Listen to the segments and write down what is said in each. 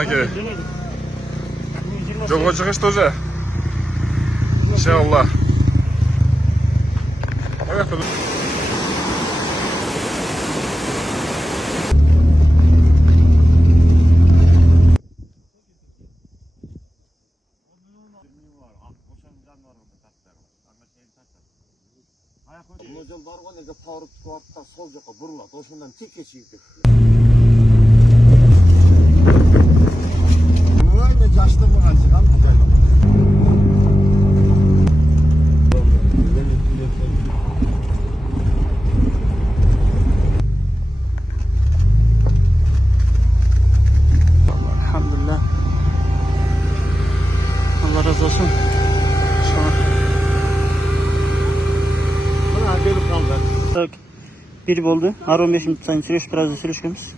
aka. Yo'lga chiqishdi o'zi. Inshaalloh. Mo'jal borgan ega torib chiqib sol yoqqa buriladi. O'shandan tek kechiydi. Voyni jashtim bo'lgan chiqam joyda. Elhamdülillah. Allah razı olsun. Tak, bir oldu. Har 15 minut sayın sürüş, biraz da sürüşkemiz.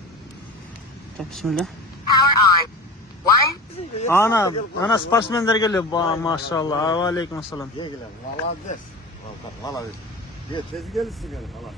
Tak, bismillah. Ana sportsmenler geliyor. Maşallah. Aleyküm selam. Vallahi. Ya tez gelirsin yani. Vallahi.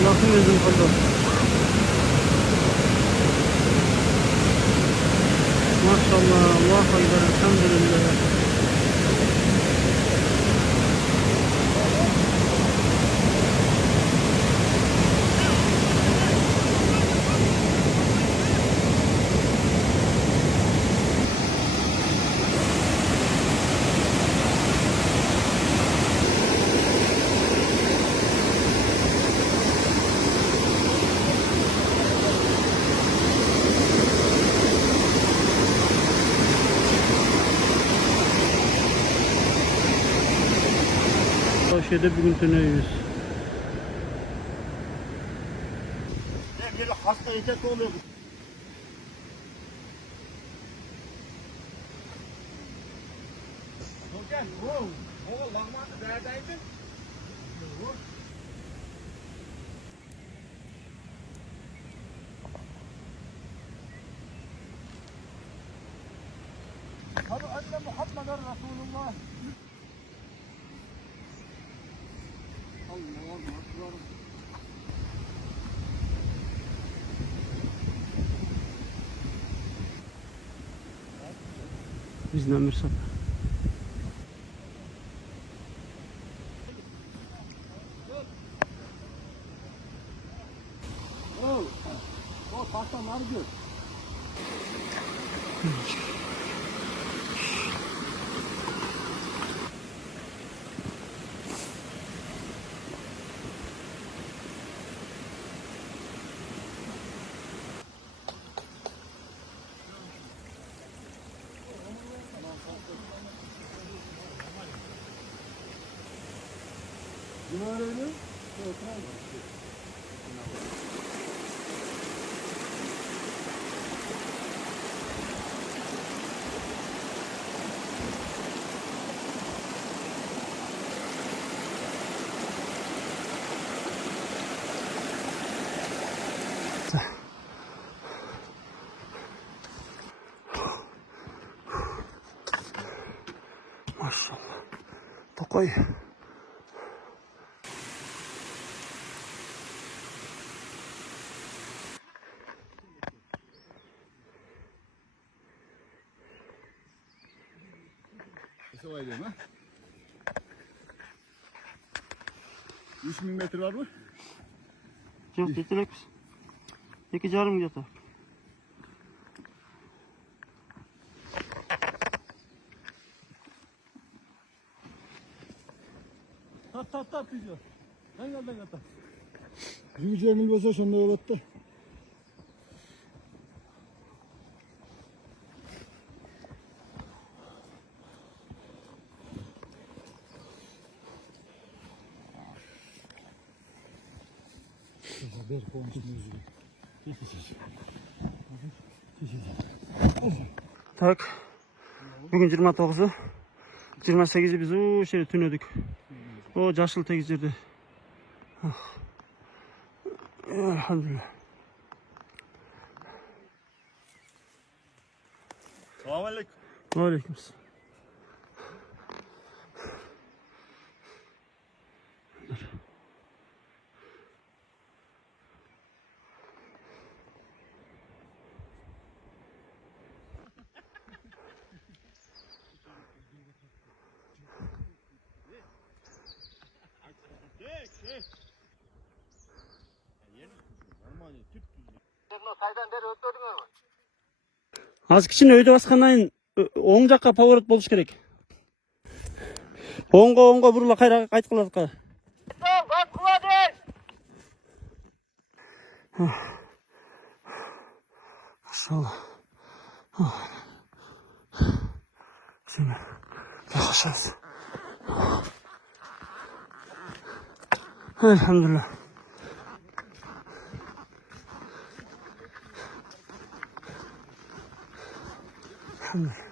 Allah'ın yüzünü koydu. Maşallah, Allahu Ekber, elhamdülillah. O şeyde bugün tüneliyiz. Böyle hasta etek oluyor. Hocam, o lahmacun neredeydi? Tabi anne Muhammeden Resulullah. Allah'ım Ekber. Bizden bir sapı. O tahta nargül. Ne var öyle? Maşallah. Tokay. Solay diyorum ha. 3000 metre var mı? Yok getirek. 2,5 getir. Tap diyor. Ben geldim yata. Yüce Emil Bosa sonunda yollattı. Haber konuşmuyoruz. Tak. Bugün 29'u. 28'i biz o şeyde tünödük. O Caşıl tegizirdi. Elhamdülillah. Selamünaleyküm. Aleykümselam. Az kişinin öyde baskandan oң жаққа поворот болуш керек. Оңго бурула кайра кайткылатка. Maşallah. Şimdi yaklaşacağız. Elhamdülillah. Elhamdülillah.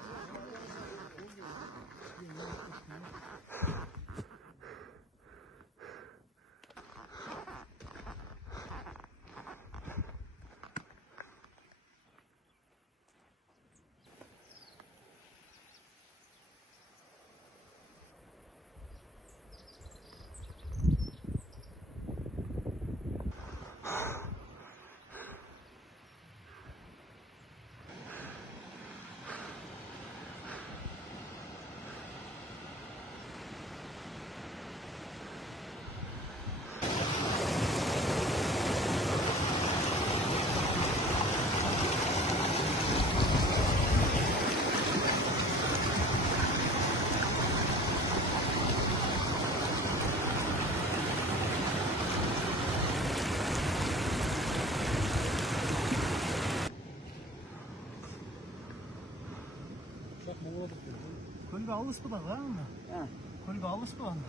Kölge alış mı da var mı? He. Kölge alış mı var mı?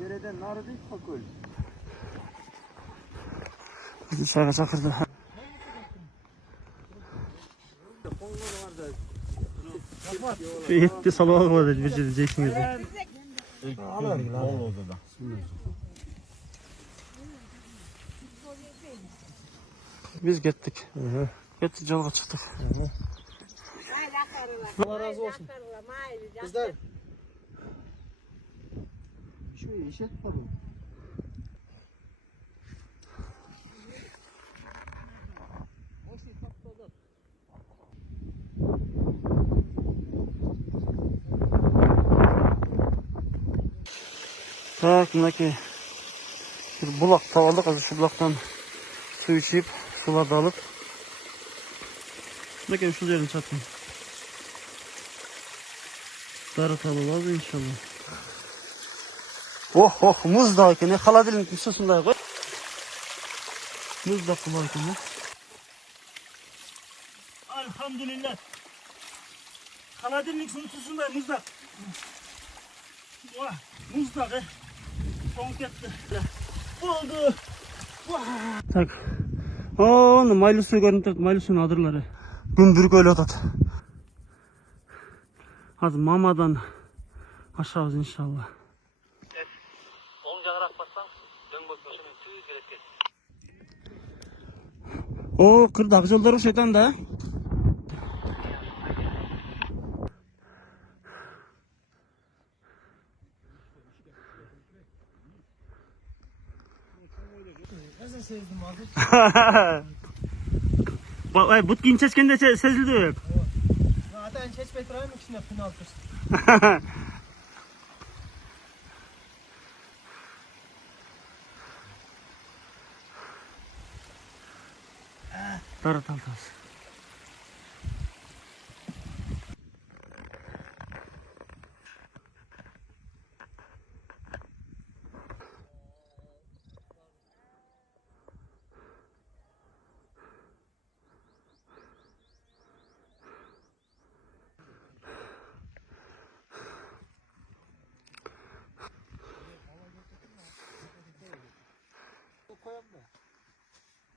Dereden narı değil fakol. Bizi çayga çakırdı. Yetti salağa koydu bir şey diyeceksiniz. Alalım lan. Biz gittik. Gittik yolga çıktık. Allah razı olsun. Kızlar. Şu eşek balı. Tak, mındaki bir bulak tavaldık. Az şu bulaktan su içip sular da alıp. Bakın şu yerini çatayım. Darı talı lazım inşallah. Oh muz da ki ne kaladilin kimsesinde koy. Muz da kulak ki ne. Elhamdülillah. Kaladilin kimsesinde muz da. Vah muz da ki. Son gitti. Oldu. Tak. Onu maylı suyu görüntü, maylı suyun adırları. Gümbürük öyle atat. Hadi mamadan aşağıyız inşallah. Evet. Oğlum canarak bassan, dön bakmışım, tüy gerekir. O kırdak yolları şeytan da. Nasıl sezdim abi? But giyin çeşkende sezildi. Zaten çeşme turayım içinde final Dara taltası. koyamda.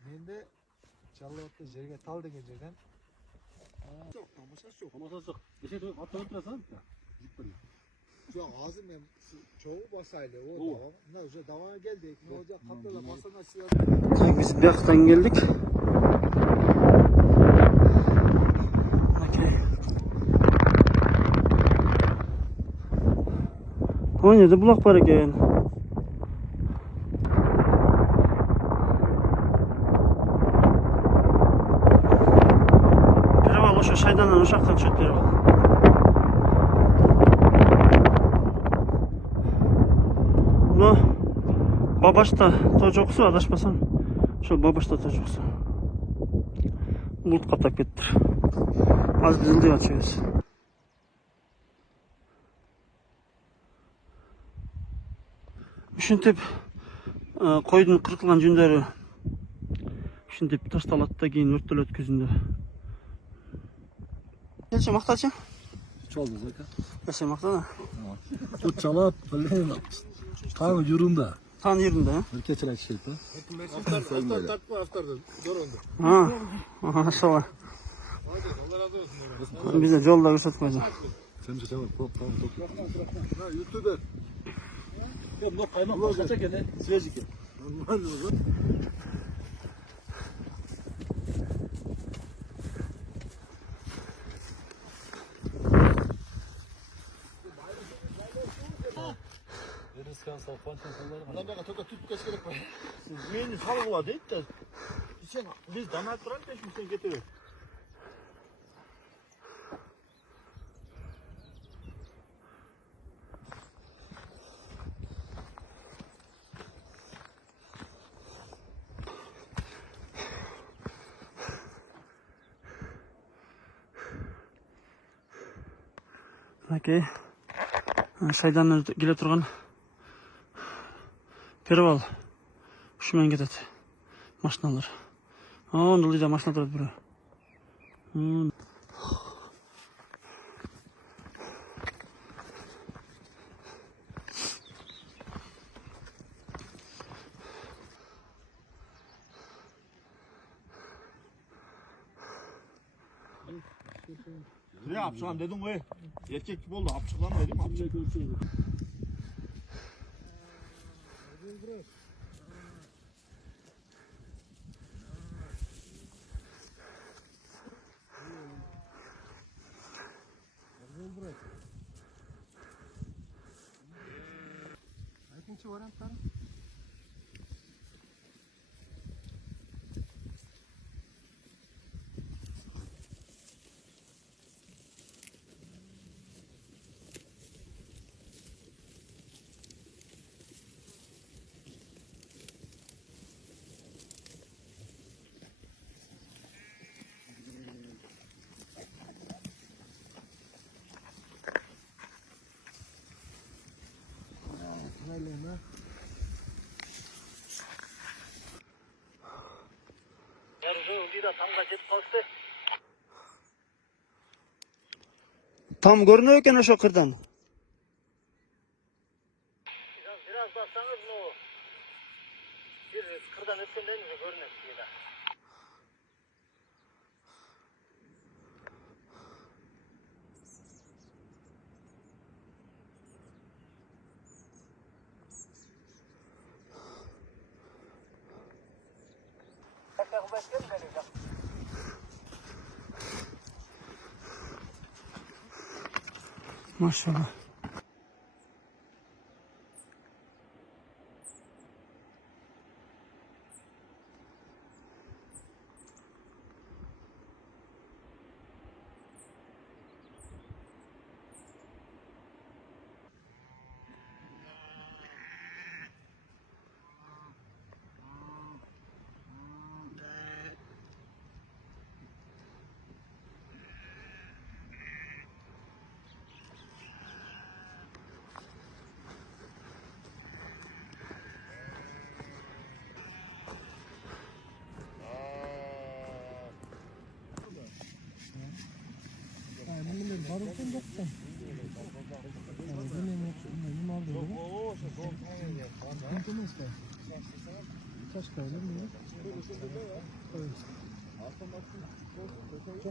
Mende Çalıvat'ta жерге тал деген жерден Жоқ, тамашасы жоқ. Тамашасы жоқ. Кеше той аттап отырасың да. жоқ азыр мен чогуу басайлы о мына уже даваңа келдик мына жак каптада басана силер Biz biyaktan geldik. Okey. O nerede bulak var ekan? Перевал o'sha shaydandan o'sha yoqqa tushadi перевал. No. Babashta to'joqsu adashmasam. Shu babashta to'joqsu. Bulut qaplab ketdi. Hozir dildib ochamiz. Ушинтип койдун кыркылган жүндөрү ушинтип ташталат да кийин өрттөлөт күзүндө. Келчи мактачы? Çaldı zaten. Яше мактана. Tut çalat, böyle tam yüründe. Tan yerinde. Erkekler şey de. Aftar takma aftardan zor oldu. Ha. Aha şova. Bize yolda göstermedi. Sen de tamam, tamam, Ha YouTuber. Ya bunlar kaymak kaçak ya ne? Sürecek ya. Normal olur. Bunlarga toka tuttuk eskerek var. Meni salgıla deyip de sen biz damat duran peşimizden getiriyor. Окей. Шайдан келе турган перевал. Ушумен кетет машиналар. Ондул үйдө машина турат бирөө. Ne yapacağım dedim o. Erkek gibi oldu. Apçıklan dedim. Apçık ölçüyordu. Екінші варианттан Tam görünüyor ekan o'sha qirdan. Biraz bassanız ne olur? Bir kırdan ötkendeyin mi görünür diye. Maşallah.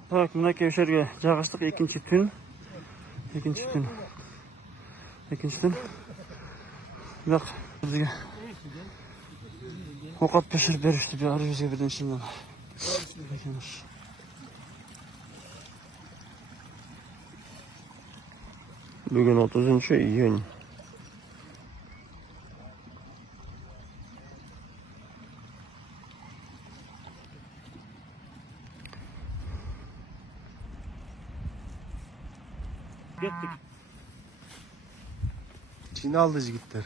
Так, мынакей ошол жерге жайгаштык. Экинчи түн. Бирок бизге окат пеширип беришти. Ары бизге бирден ишенем. Бүгін 30 июнь. Кеттик. Жиналды жигиттер.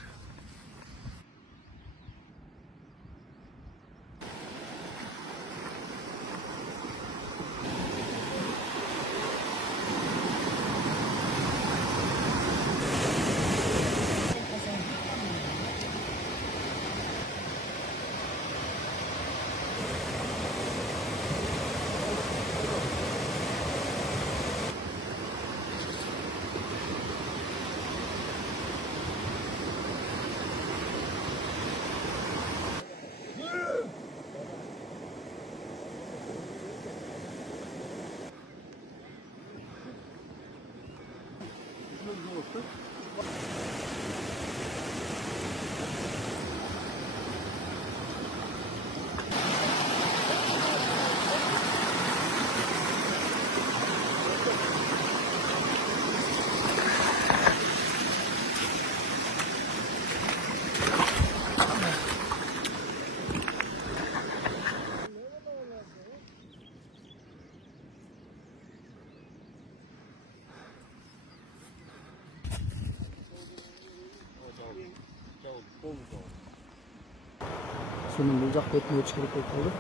Suның бұл жақ бетін өтіш керек болып қалды.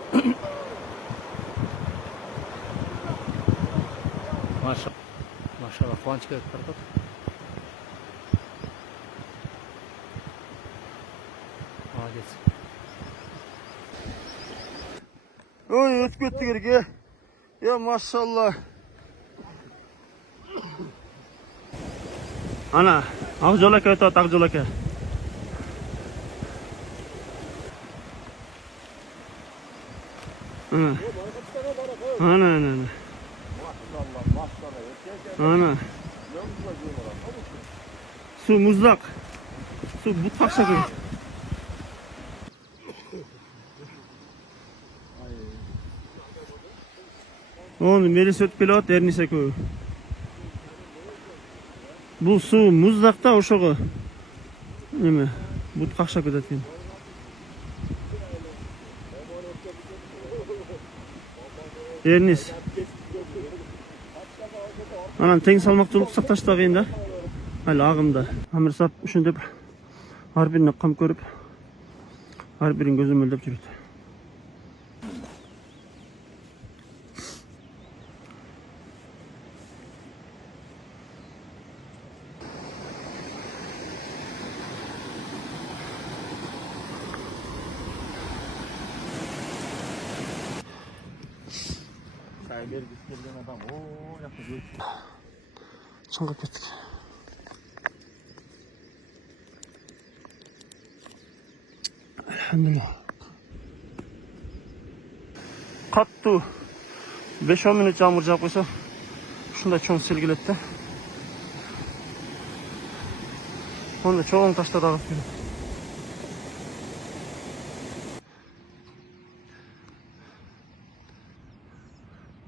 Машаға қуаныш керек тарқат. Молодец. Ой, өтіп кетті керек. Я, машалла. Ана, ақ жол әке өтіп, ақ жол әке. Ana. Su muzlak. Su bu takşakı. Onu beri söt pilot ernise koy. Bu su muzlakta oşoğu. Neme? Bu takşakı da diyen. Ernis. Anam teң салмақтылық сақташта қиын да. Әлі ағымда. Амир сап үшін деп ар біріне қам көріп, ар бірін көзім өлдеп жүреді. Çangap ettik. Elhamdülillah. Kattu 5-10 minut yağmur jağıp koysa şunda çoğun silgiletti. Onda çoğun taşta dağıp gidiyor.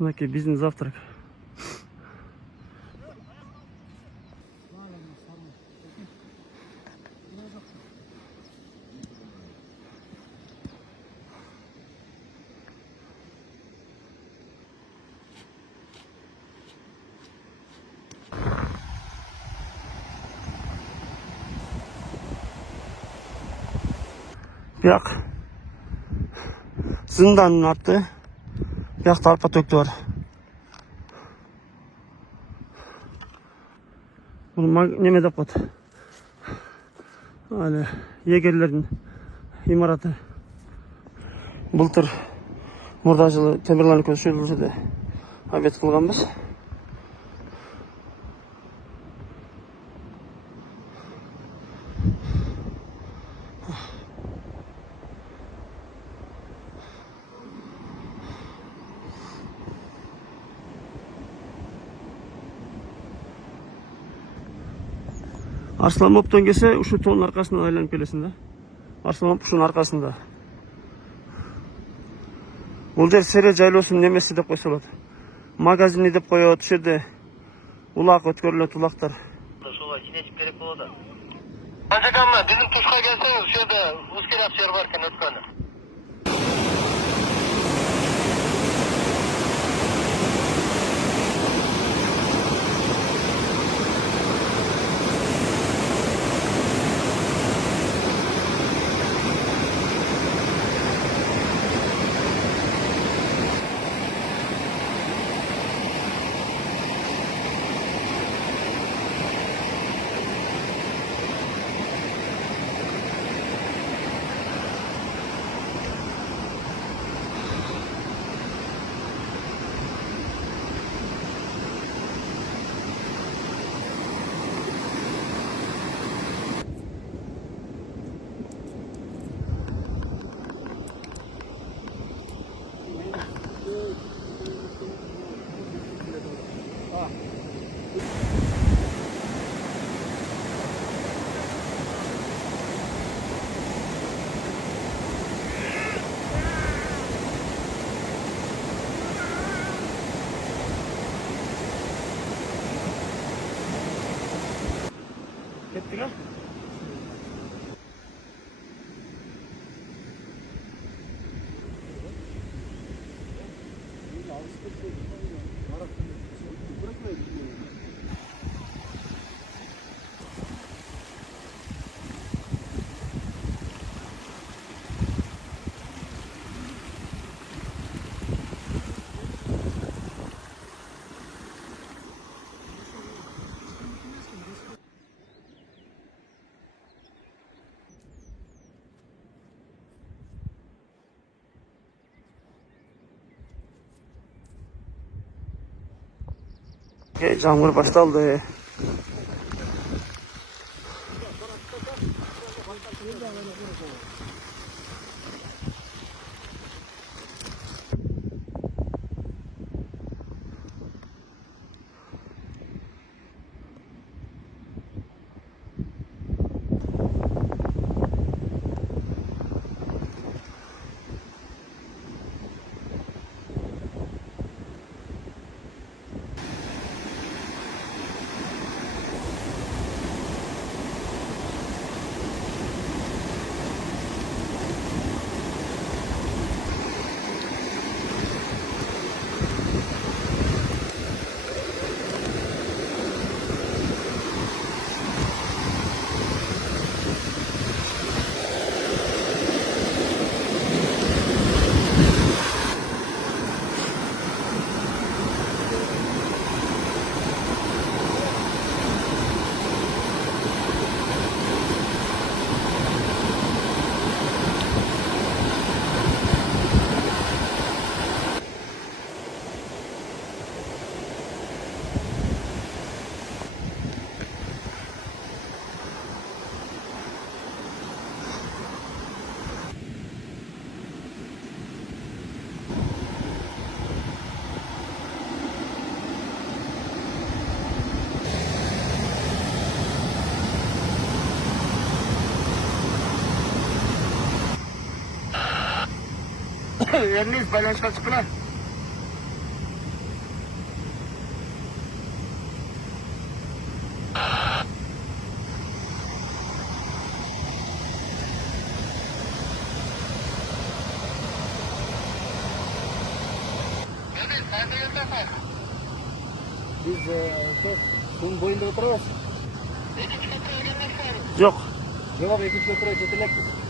Bunaki bizim завтрак. Bırak. Zindanın attı. Bırak tarpa töktü var. Bunu neme de pat. Öyle yegerlerin imaratı. Былтыр мурда жылы Темірлан көз шөлдірді. Обед қылғанбыз. Arslan Bop'tan gelse şu tonun arkasında aylanıp gelesinde. Arslan Bop şunun arkasında. Bul yer sere jaylı olsun nemesi dep koysa bolat. Magazini dep koyot, şu yerde ulak ötkörülöt ulaktar. Şolay inecik gerek болады. Ancak ama bizim tuşka gelseniz şurada uskir aktör varken ötkönü. Kettik ha? Yağmur başladı. Yeriniz balançka çıkılar. Biz bunun boyunda oturuyoruz. Yok. Yok abi, ekip oturuyoruz. Oturmakız.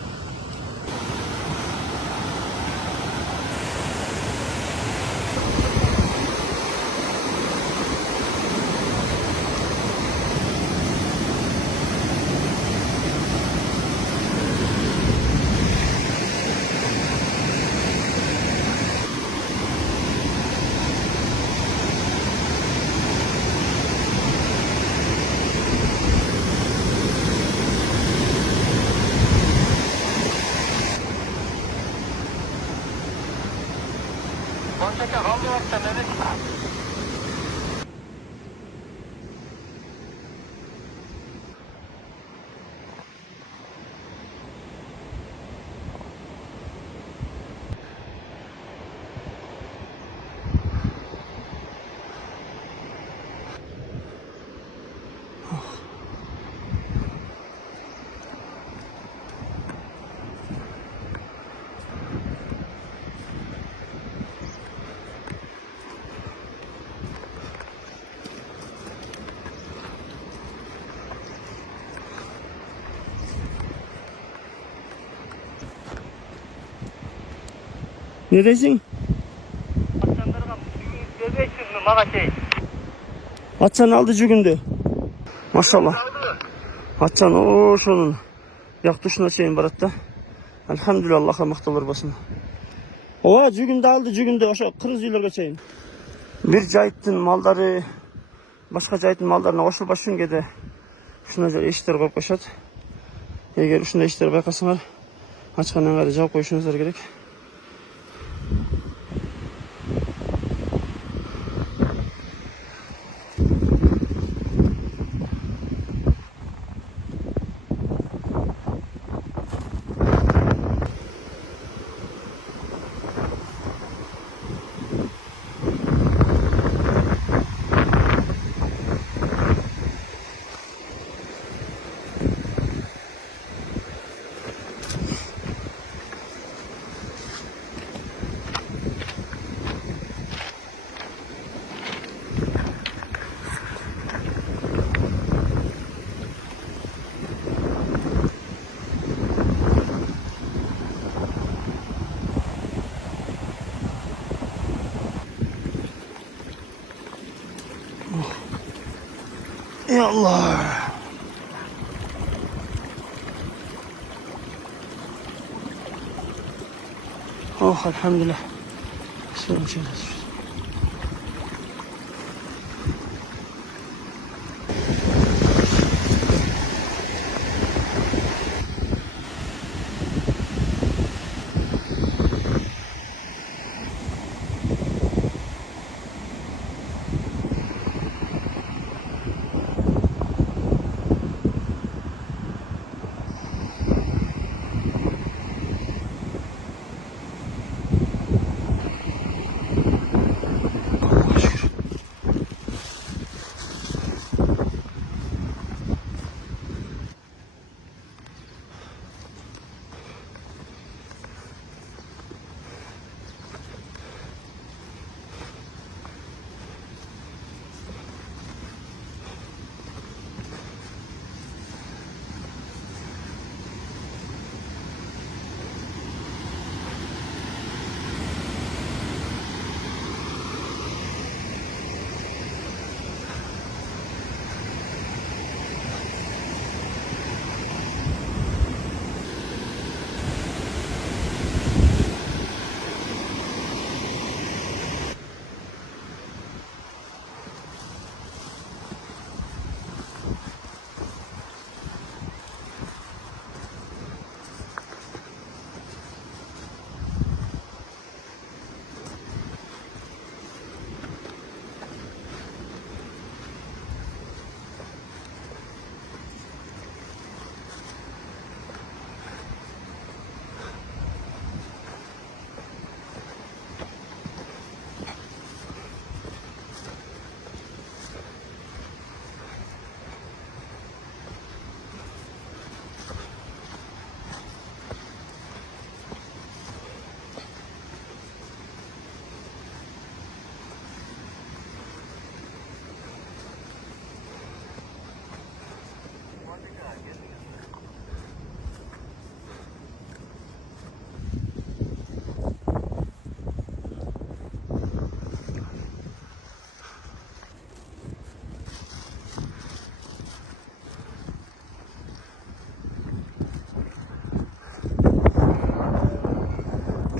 Ne desin? Atçanlarga бербейсизби мага чейин? Atçan aldı cügündü. Maşallah. Atçan o şunun. Yaktuşuna şeyin barat da. Elhamdülillah Allah'a maktalar basın. Ova cügünde aldı cügünde. Aşağı kırız yıllarga çeyin. Bir cahittin malları başka cahittin mallarına koşul başın gede. Şuna eşitler koyup koşat. Eğer şuna eşitler baykasınlar. Açkandan gayrı cevap koyuşunuzlar gerek. Ya Allah. Oh elhamdülillah. Sorun şöyle.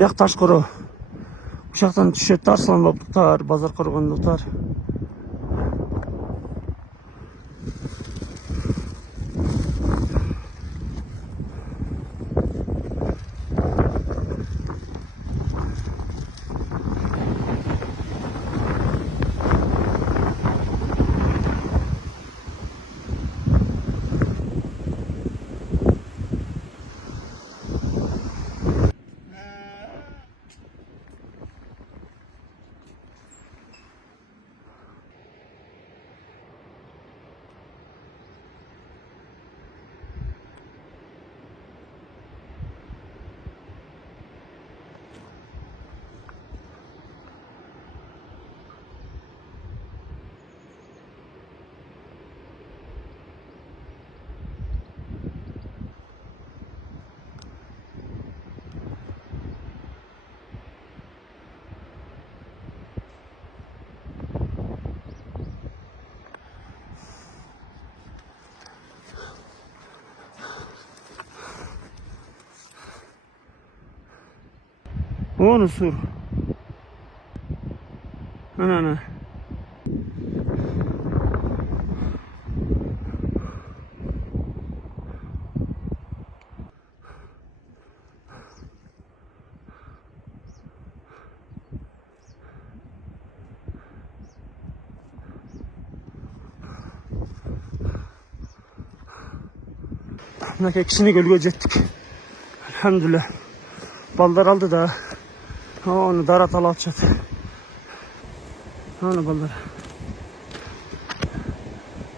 Yak taş kuru. Uşaktan düşet Arslan bab tutar, bazar kuruğunu tutar. Onu sur. Ana. Bunaqa kishini gölge jettik. Elhamdülillah. Ballar aldı da. Onu darat alıp çatı. Onu ballar.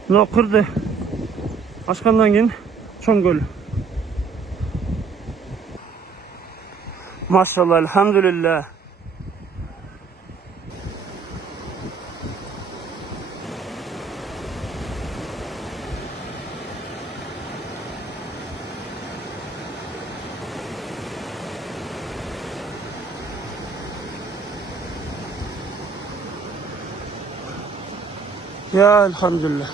No kırdı. Aşkandan keyin çoğun göl. Maşallah elhamdülillah. Ya elhamdülillah.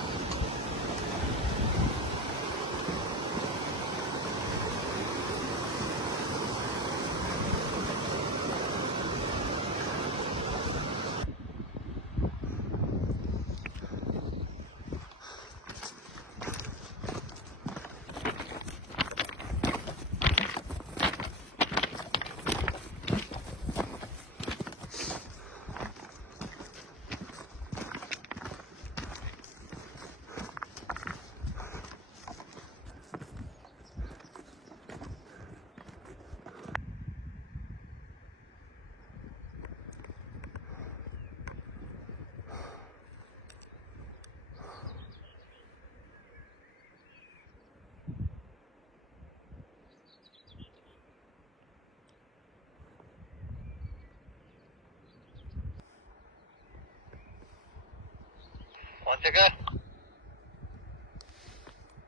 Hoşçakal.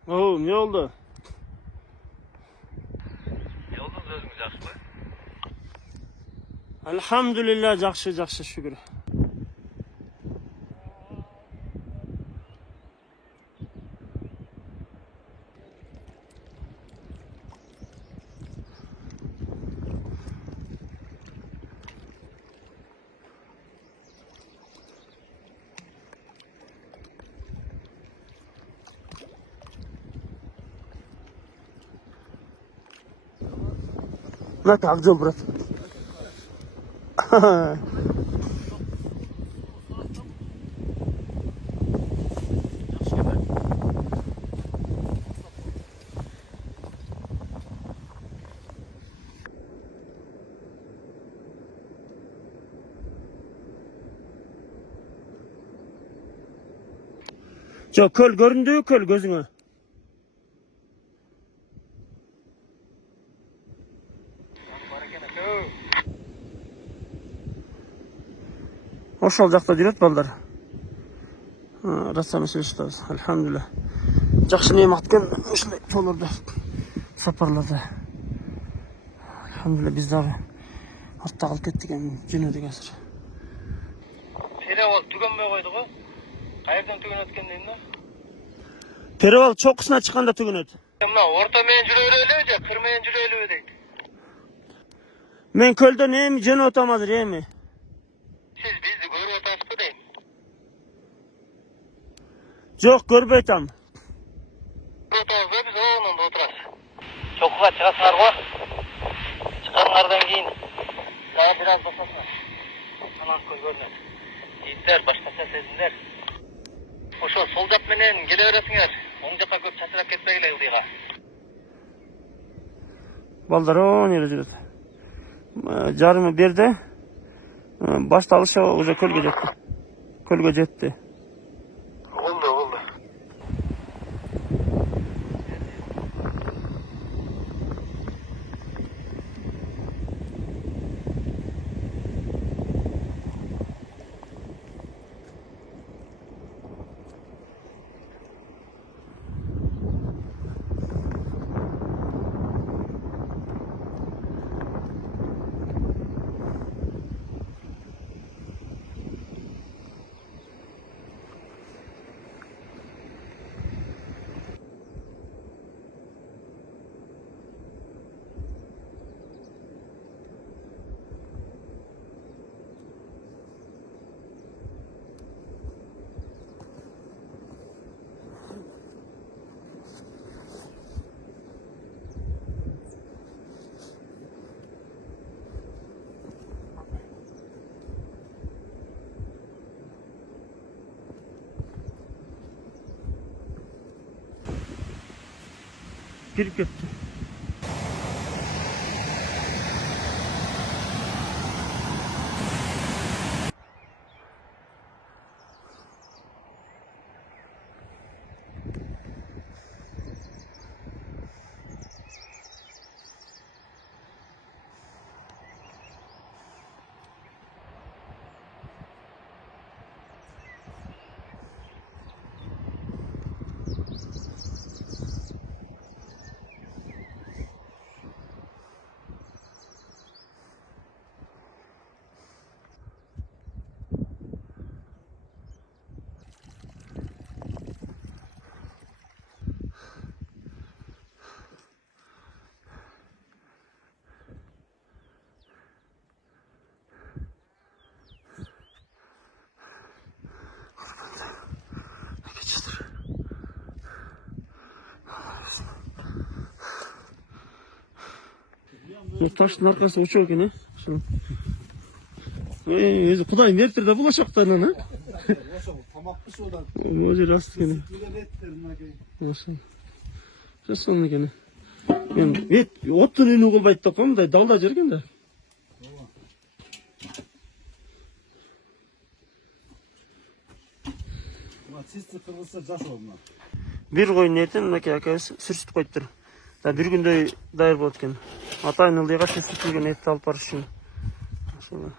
Oğlum ne oldu? Yoldunuz özünüz yaxşımı? Elhamdülillah жақсы şükür. Ne takcıl bırak. Çok köl göründü köl gözüne. Oşal жақта жүрет балдар. Рассам сөйлесіп. Elhamdülillah. Жақсы немат екен осындай жолдарда сапарларда. Elhamdülillah biz de артта қалып кеттік енді жөнөдік қазір. Перевал түгенмей қойды ғой. Қайерден түген өткен дейін да? Перевал çoqısına çıkanda түгенет. Мына ортамен жүре берелі же кірмен жүрелі дейік. Men kölden emi jön otam hazır emi. Siz bizi көріп отырсыз ба деймін. Жоқ көрбөй атам. Отырсыз ба біз орнында отырасыз. Çoқуға шығасыңар ғой. Шыққандардан кейін daha biraz басасыңар. Анан көргөнүн. Иттер башкача сезимдер. Ошо сол жак менен келе бересиңер. Оң жакка көп чачырап кетпегиле ылдыйга. Балдар o nereye жүрөт. Жарымы берді. Başlalışı уже көлгө жетти. Көлгө жетти. Oldu. Girip ketdi. Bu taşın arkası uçuyor gene. Şunu. Kudayım vertir de bulaşaklarına ha. Tamakmış olan. Böyle rast gene. Güzel etlerim ha. Nasıl? Nasıl gene? Ben ottun ünü kılbayt toqam da dalda жүрген de. Çizdi kırılsa caş olma. Bir koyun erten mınакей aka сүрсүтүп коюптур. Да бир күндөй даяр болот экен. Атайын ылдыйга сүрсүтүлгөн этти алып барыш үчүн. Ошол.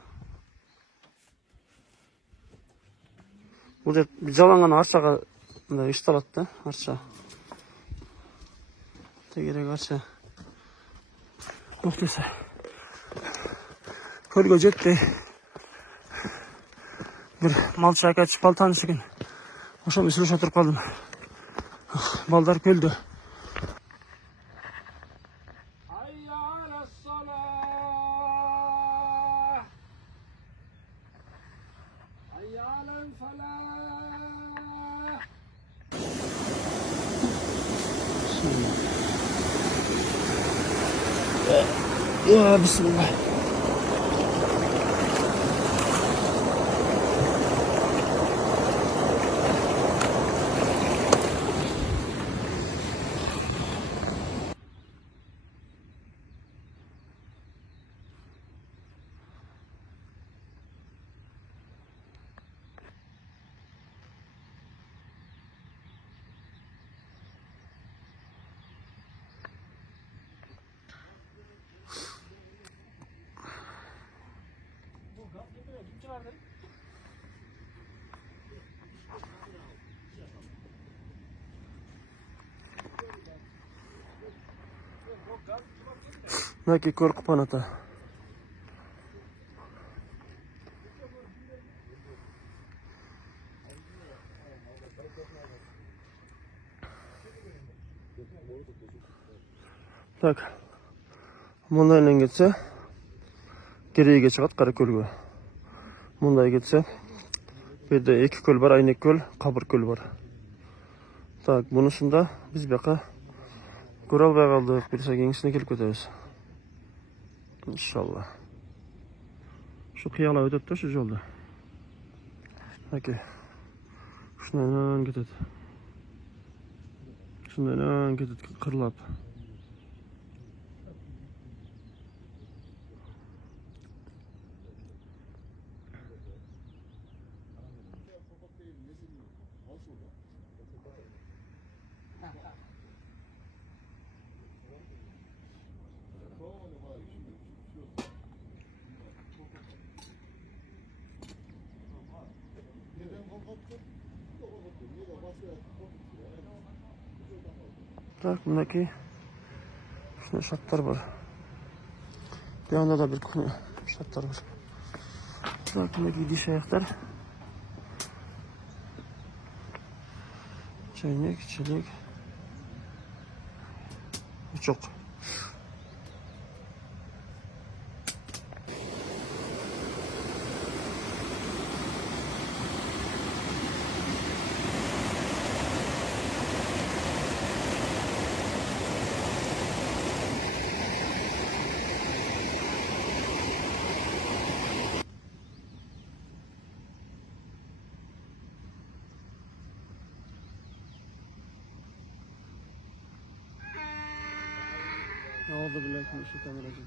Бул жаланган арчага мындай ишталат да, арча. Тегерек арча. Октоса. Көлгө жетти. Bir malчы aka чыпал тааныш экен. Ошону сүйлөшүп отуруп калдым. Балдар көлдү. Ya bismillah. Naki korku panata. Так. Мындайдан кетсе, керейге чыгат Каракөлгө. Мындай кетсе, бирде эки көл бар, Айнек көл, Кабыр көл бар. Так, бунусунда биз бияка көрө албай калдык. Бирсе кеңсине келип кетебиз. İnşallah. Şu kıyala ödep de şu yolda. Peki. Şundan gidip. Şundan gidip kırılap. Так, mındaki şuna şartlar var. Bir anda da bir konu şartlar var. Tak, mındaki diş ayaklar. Çaynak, çelik. Çok. Ağzı bile şu kameracı.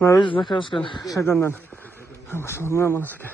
ما يوجد نكاس كان شدنا ما شاء الله ما نسك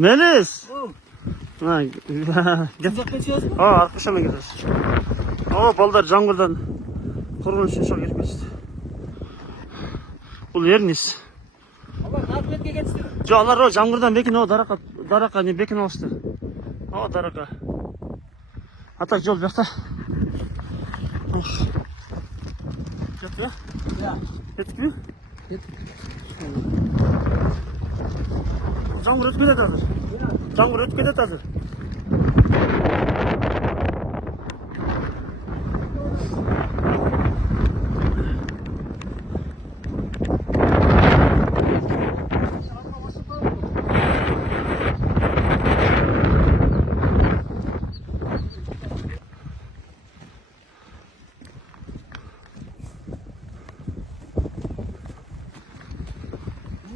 Melis. Ha, git. Uzakta çıkıyoruz mu? Arkadaşlarla gidiyoruz. Balдар жаңғырдан құрылыс жасауға келіп кетті. Бұл Эрнис. Allah Nakmet'e geçti. Жоқ, алар жаңғырдан бекен, дараққа не бекен алысты. Дараққа. Атак жол жақта. Кетті бе? Ya. Кеттік бе? Жаңғыр өтіп кетеді қазір. Жаңғыр өтіп кетеді қазір.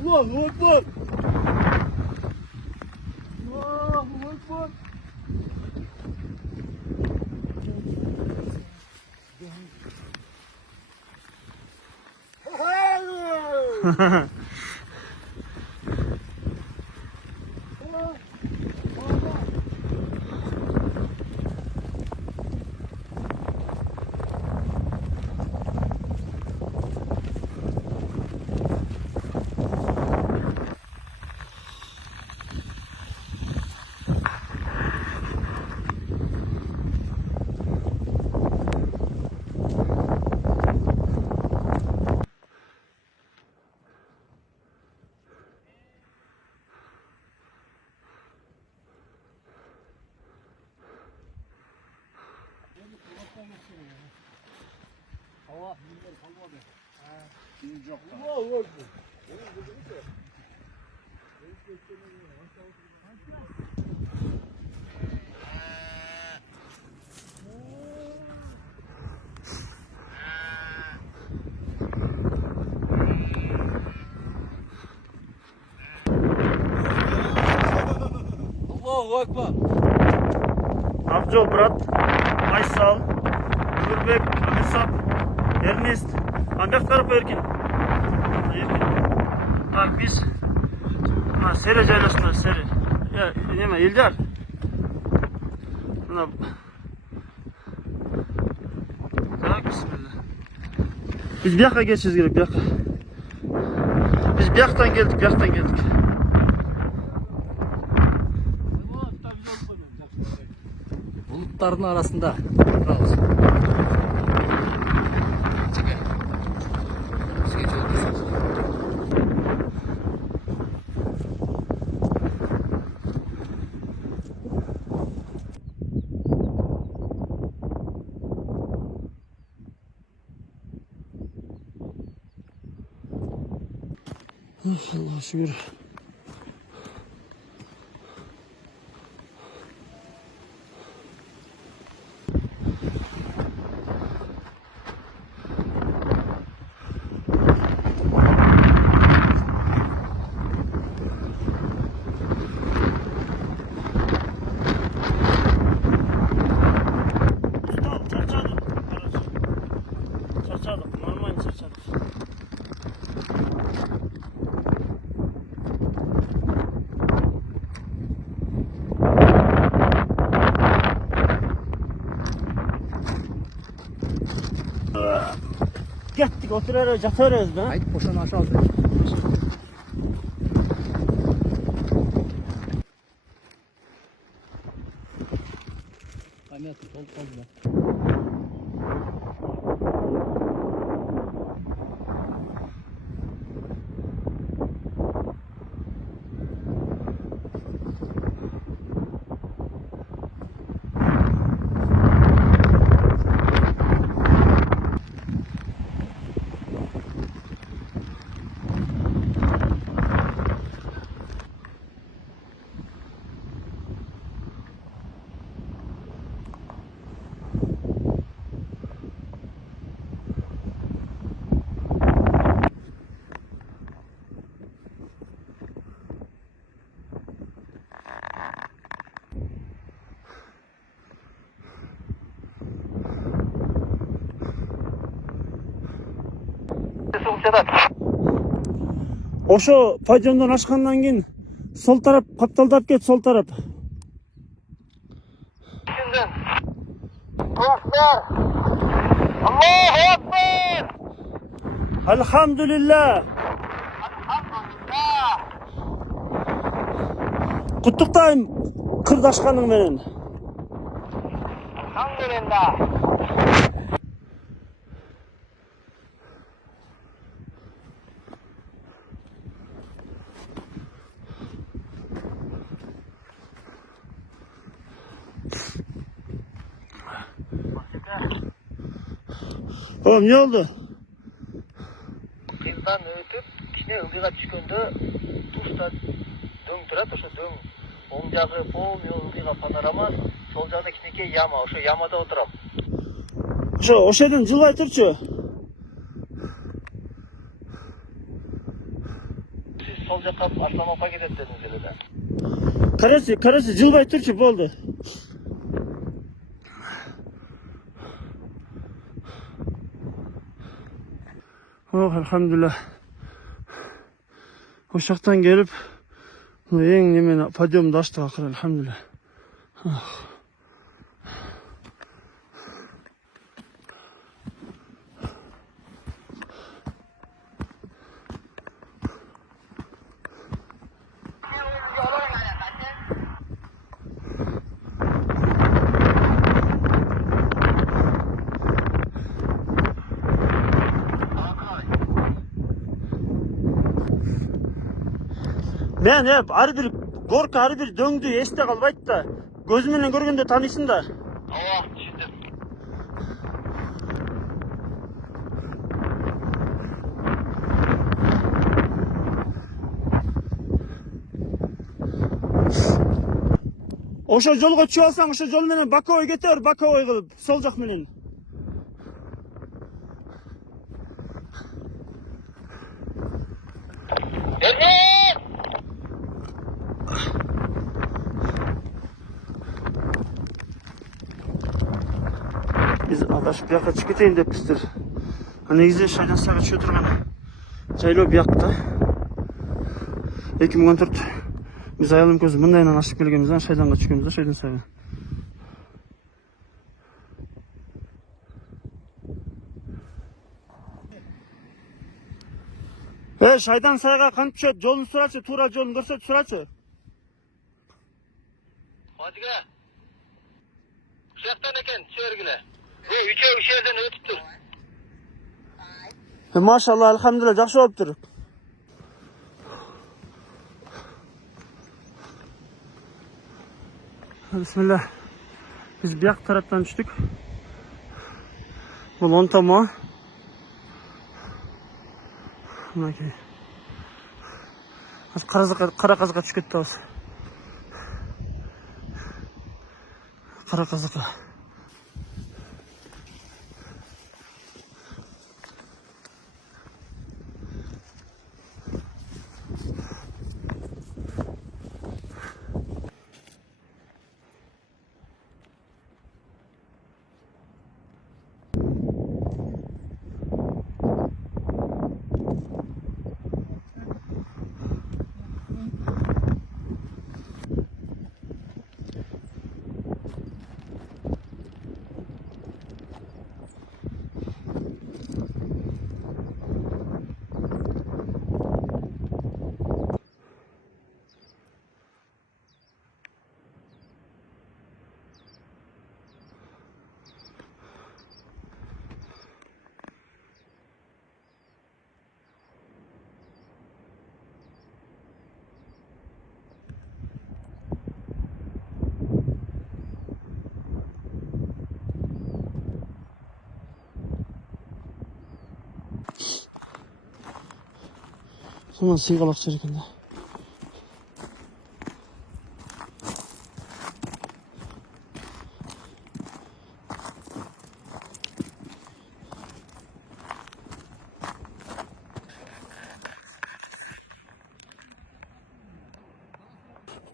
Allahu Ekber. Allahu Ekber. Allahu Ekber. Allahu Ekber. Akjol, брат, Айсал, Нұрбек, Амирсап, Эрнест. Бек тарапа Эркин. Так, biz Sere жайласында, Sere. Неме, Элдар. Так, бисмилла. Biz bu yoqqa geçeceğiz gerek, bu yoqqa. Biz bu yoqdan geldik, bu yoqdan geldik. Bulutların arasında. Allah'a şükür. Çarçadık, normal çarçadık. Gittik, oturuyoruz, yatıyoruz da. Haydi boşan aşağı. Kamyoneti sol. Ошо падиондон ашкандан кийин Sol taraf kaptaldап ket, sol taraf. Şimdiden. Akbar. Allahu Akbar. Elhamdülillah. Alhamdulillah. Құттықтайым қырдашқаның менен. Alhamdulillah. Oğlum ne oldu? Kentten ötüp, içine ılgıға түшкөндө тушта дөң турат, ошо дөң оң жагы полный ылгыга панорама, сол жагда кичинекей яма, ошо ямада отурам. Ошо жерден жылбай турчу. Сиз сол жакка Аслан апа кетет дедиңиз эле да. Карасы жылбай турчу, болду. Oh, elhamdülillah. Ошақтан келіп, ең немен подъемды аштық ақыры, elhamdülillah. Мен ар бир горка, ар бир дөңдү эсте калбайт да. Көз менен көргөндө тааныйсың да. Ооба, түшүндүм. Ошо жолго чыгып алсаң, ошо жол менен боковой кете бер, боковой кылып, сол жак менен. Biz adashıp bu yoqqa chiqib ketayın depmizdir. Негизи Шайдан сайга түшө турган жайлоо биякта. 2014 biz ayalım көзү мындайынан ашып келгенбиз, Шайданга түшкөнбүз, Шайдан сайга. Шайдан сайга кантип түшөт? Жолун сурачы, туура жолун көрсөт, сурачы. Hadiga. Uşaktan eken çörgüle. Bu üçöv şerden ötüptür. Maşallah, elhamdülillah, жақсы болуптур. Bismillah. Biz buyaq taraftan түштүк. Бул онтомо. Мынакей. Кара казыкка түшүп кетебиз. Кара казыкка. Hemen sıygalak çelikinde.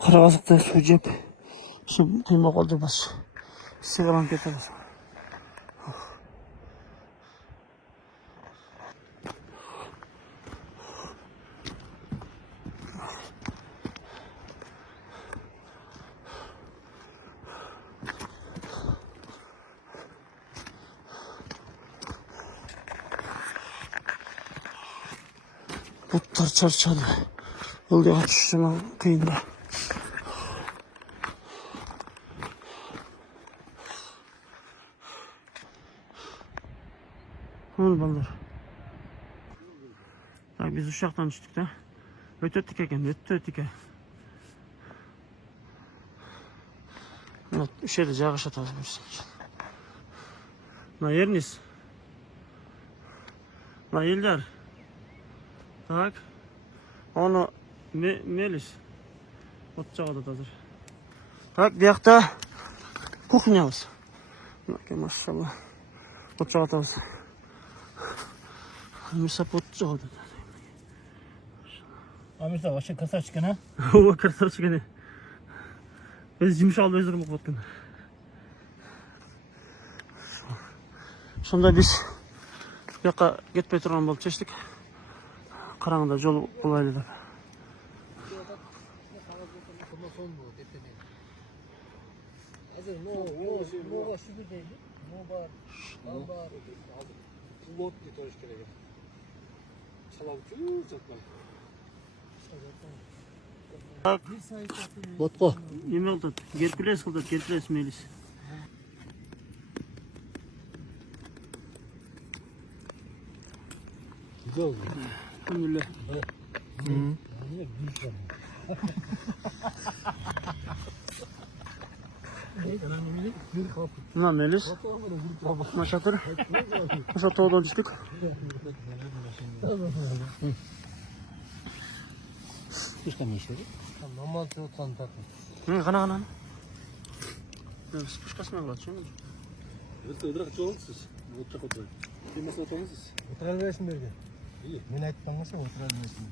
Kara kazıkta su cep. Şu kıyma kaldırmaz. Sıygalan getiririz. Butlar çarçadı. Yolda kaçışına kıyın da. Onu baldır. Ya biz uşaktan çıktık da. Ötüttük eken, ötüttük. Evet, şeyde cağış ataz bilirsin. Na yeriniz. Na Ildar. Tak. Onu Melis. Otçağa da hazır. Tak, diyakta kuchnyamız. Maşallah. Otçağa ataz. Misap otçağa da. Amir de başın kasar çıkın ha. O kasar çıkın. Biz yumuş aldı özür dilerim bakın. Sonunda biz yaka gitmey turgan bolup çeştik. Karаңda жол болайлы деп. Hazır Nova şükür değil mi? Nova var. Hazır. Lot diye toş gerek. Çalavcı çatlar. Botko. Неме кылдат? Геркулес кылдат, Геркулес Мелис. Güzel oldu. Alhamdulillah. Мына Мелис. Мына Шатыр. Ошо тоодон түштүк. Пушка не işleri? Normal tutan takım. Кана. Biz пушкасына кылат, чоң. Ыдырак жолсуз. Вот так вот. Кемесе отоңсуз. Otural versin berge. İyi. Men aytpan bolsa otural versin.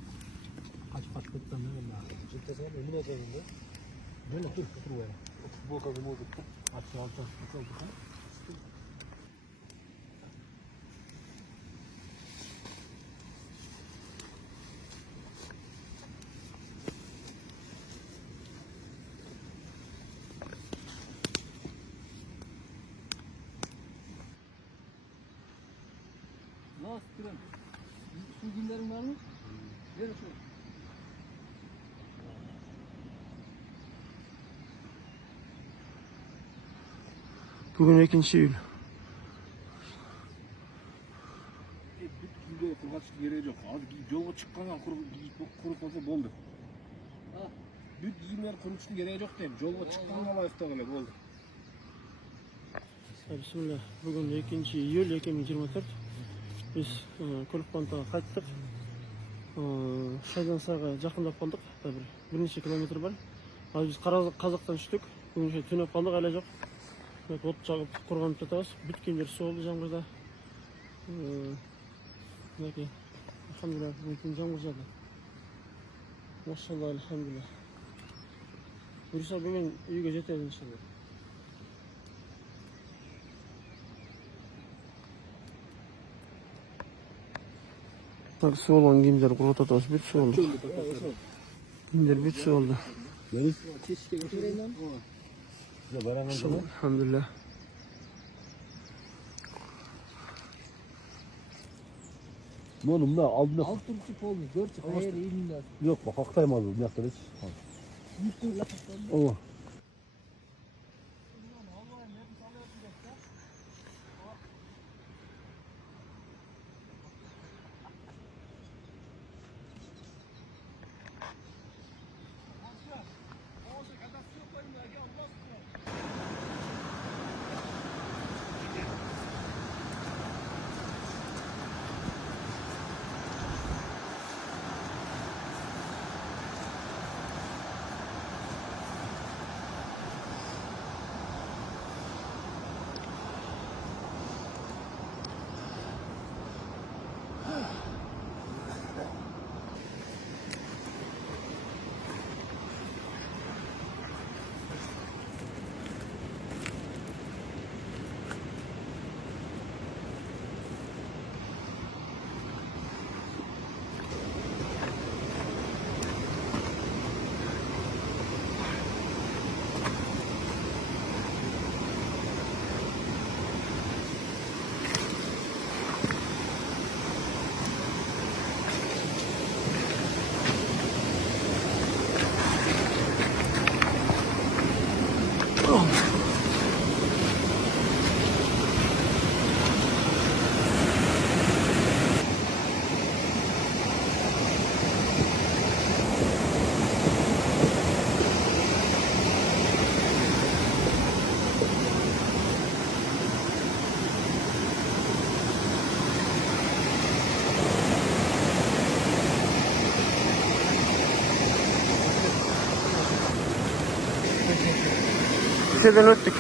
Kaç kıttan ne var? Çıktı emin oturun da. Böyle otur ver. Bu kadar mı oldu? Aç altı. Nasıl kiran? Su günlerin var mı? Ver şu. Bugün 2 iyul. Bütünde kurgaç gereği yok. Abi yolga çıkkandan kurup olsa boldu. Büt giyimler kuruluşun gereği yok deyim. Yolga çıkkandan layıkta öyle boldu. Bismillah. Bugün 2 iyul 2024. Biz Kölük Bantaga qayttık. Шайдансага жакындап калдык. Bir neçe kilometr бар. Ал biz Казактан түштүк. Бүгүн түнөп калдык, эле жок. От жагып курганып жатабыз. Бүткөн жер суу болду жамгырда. Мынакей. Алхамдулилlah, бүгүн жамгыр жаады. Машалла, алхамдулилlah. Буюрса бүгүн үйгө жетебиз иншалла. Su olan giyimler kurut atası bir su oldu. Giyimler bir su oldu. Elhamdülillah. Oğlum da aldın. Alt turçuk oldu. 4 çık. Hayır iyiyim de. Yok bak haktayım aldım. Ne yaptınız? Yuttum lafı. O. Geçerden öttük.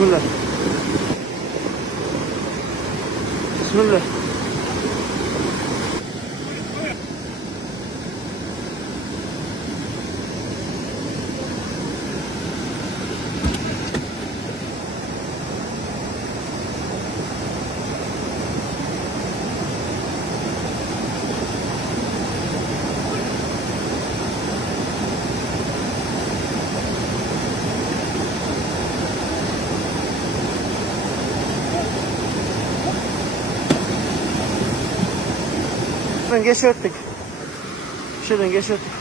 Bismillah. Bismillah. Şuradan geç öttük. Şuradan geç öttük.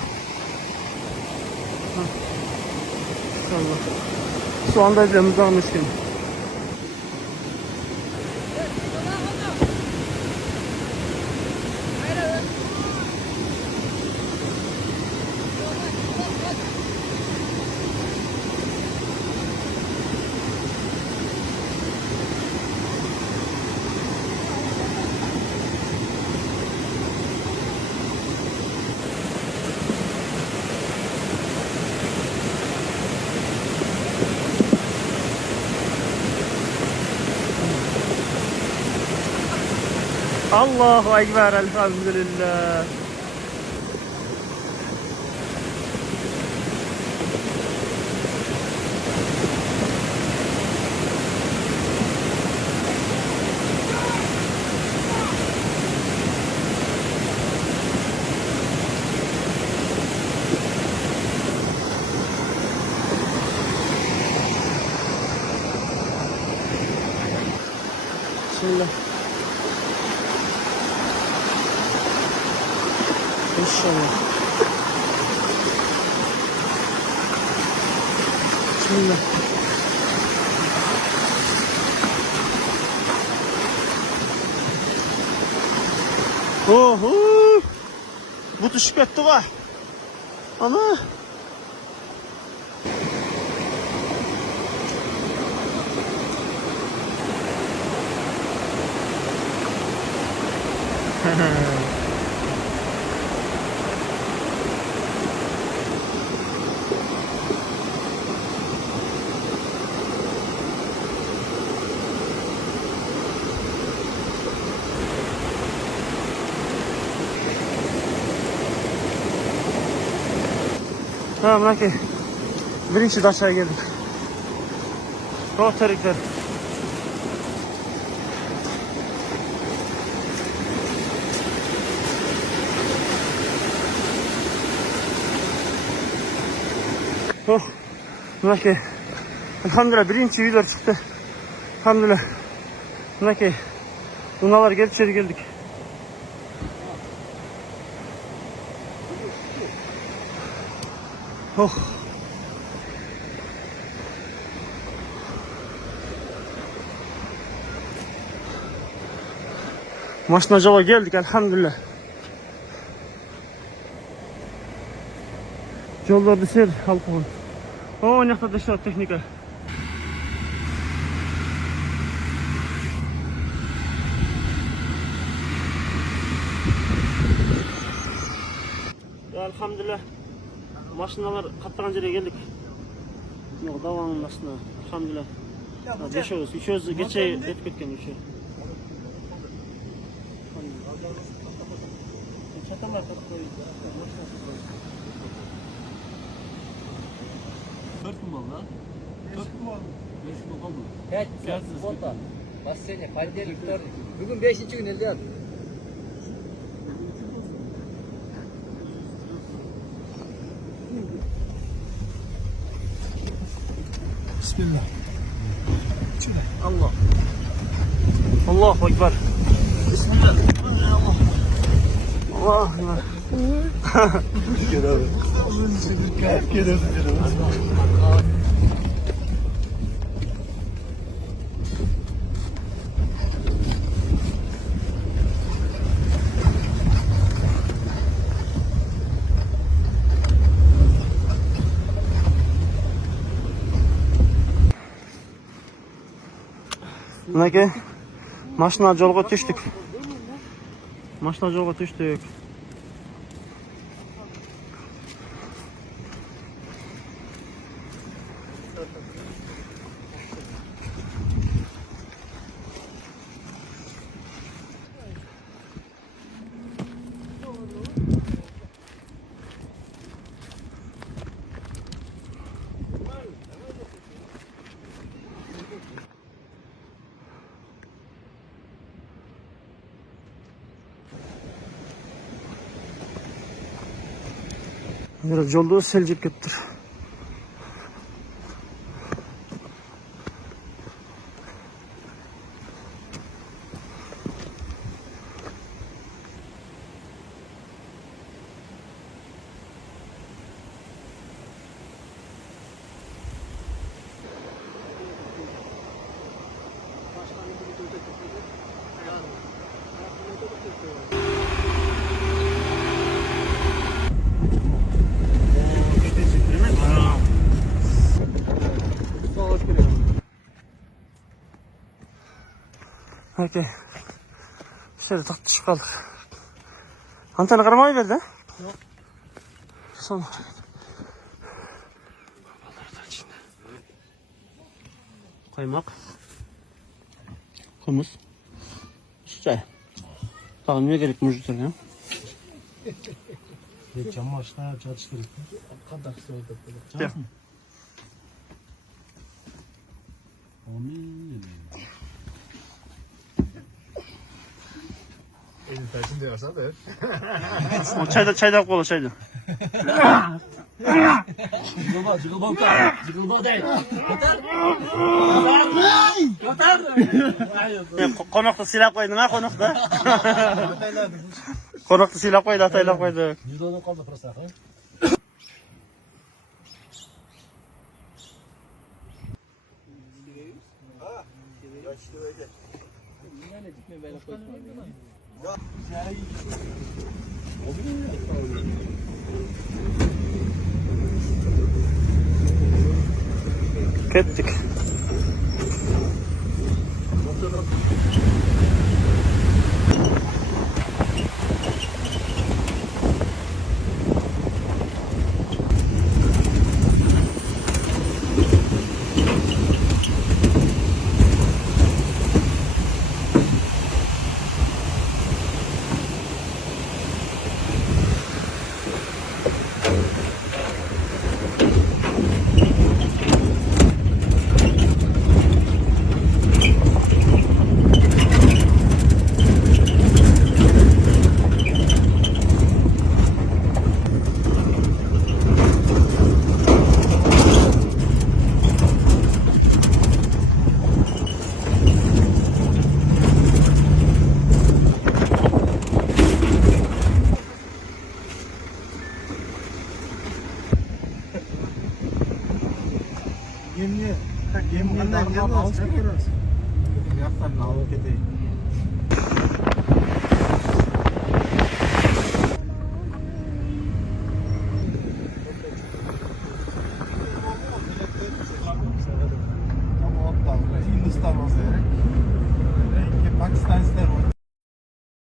Allah. Şu anda bile mızağmış gibi. Allahu Ekber, elhamdülillah. Bismillah. İnşallah. Bismillah. Oho! Bu düşüp etti var. Ana! Tamam Naki. Birinci daşaya geldik. Rotarikler. Oh. Naki. Elhamdülillah birinci video çıktı. Elhamdülillah. Naki. Bunlar gel içeri geldik. Oh. Maşnacava geldik elhamdülillah. Yollarda seyir halkı. O ne kadar dışarı teknika. Ya elhamdülillah. Maşinalar katlagan yere geldik. Yok davanın aslında. Elhamdülillah. Beşoğuz. Üçoğuz geçe etip ketken üçü. Çatallar katlayı. 4 gün oldu lan. 4 gün oldu. 5 gün oldu. Evet, Volta. Bassene, kaliteli iftar. Bugün 5. gün elde yap. Bismillah. Allah. Allahu Ekber. Bismillah. Allah. Allah. Mineki mashina yo'lga tushdik. Mashina yo'lga tushdik. Biraz yolda sel kettir. Okey. Şöyle taktışık kaldık. Antena karamayı verdi ha? Yok. Sonra. Kaymak. Humus. Çay. Tamam ne gerek mevcutlar ya? Cam başına çalıştırdık. Kadar söyledik. Gel. Elin tersin diyorsan da. O çayda kola çayda. Konakta silah koydun ha konakta. Konakta silah koydu, atayla koydu. Yüzde kaldı pırasa. Kettik. Gemiye. Gemiye. Gemiye. Gemiye.